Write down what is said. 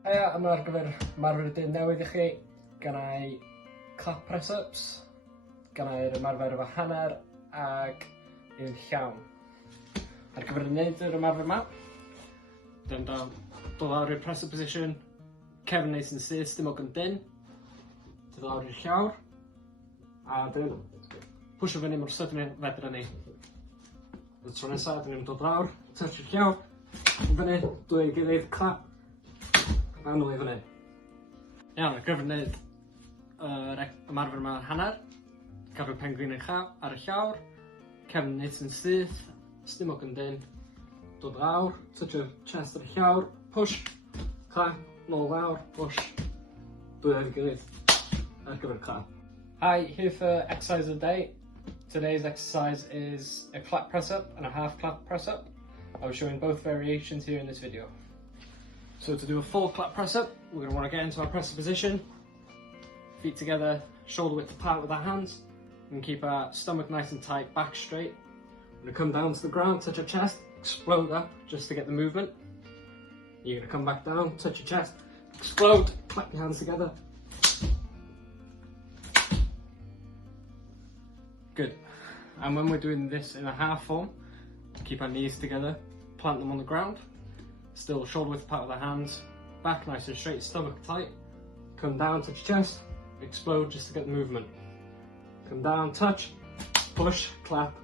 Hiya, yma ar gyfer ymarfer dyn newydd I chi. Gynna I clap press-ups, gynna I'r ymarfer efo hanner ag un llawn. Ar gyfer wneud yr ymarfer yma, dyn dod lawr i'r press-up position, cefn neis yn syth, stumog yn dyn, dod lawr i'r llawr, a dyn pwysio fyny mor sydyn fedra ni. Y tro nesaf, dyn ni'n dod lawr, touch i'r llawr, fyny, dwy I gilydd, clap, a nwy fyny. Iawn, ar gyfer wneud ymarfer yma ar hanner, cadw penglin ar y llawr, cefn neis yn syth, stumog yn dyn, dod lawr, touch your chest ar y llawr, push, clap, nôl lawr, push, dwy ar y gilydd, ar gyfer clap. Hi, here for exercise of the day. Today's exercise is a clap press up and a half clap press up. I'll be showing both variations here in this video. So to do a full clap press up, we're going to want to get into our press up position, feet together, shoulder width apart with our hands, and keep our stomach nice and tight, back straight. We're going to come down to the ground, touch our chest, explode up just to get the movement. You're going to come back down, touch your chest, explode, clap your hands together. Good. And when we're doing this in a half form, keep our knees together, plant them on the ground, still shoulder width apart with our hands, back nice and straight, stomach tight, come down, touch your chest, explode just to get the movement. Come down, touch, push, clap,